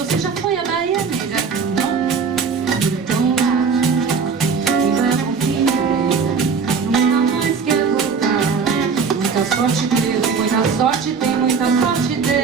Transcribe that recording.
Você já foi à Bahia, nega? Não? Então lá, e leva um filho, nunca mais quer voltar. Muita sorte teve, muita sorte tem, muita sorte teve.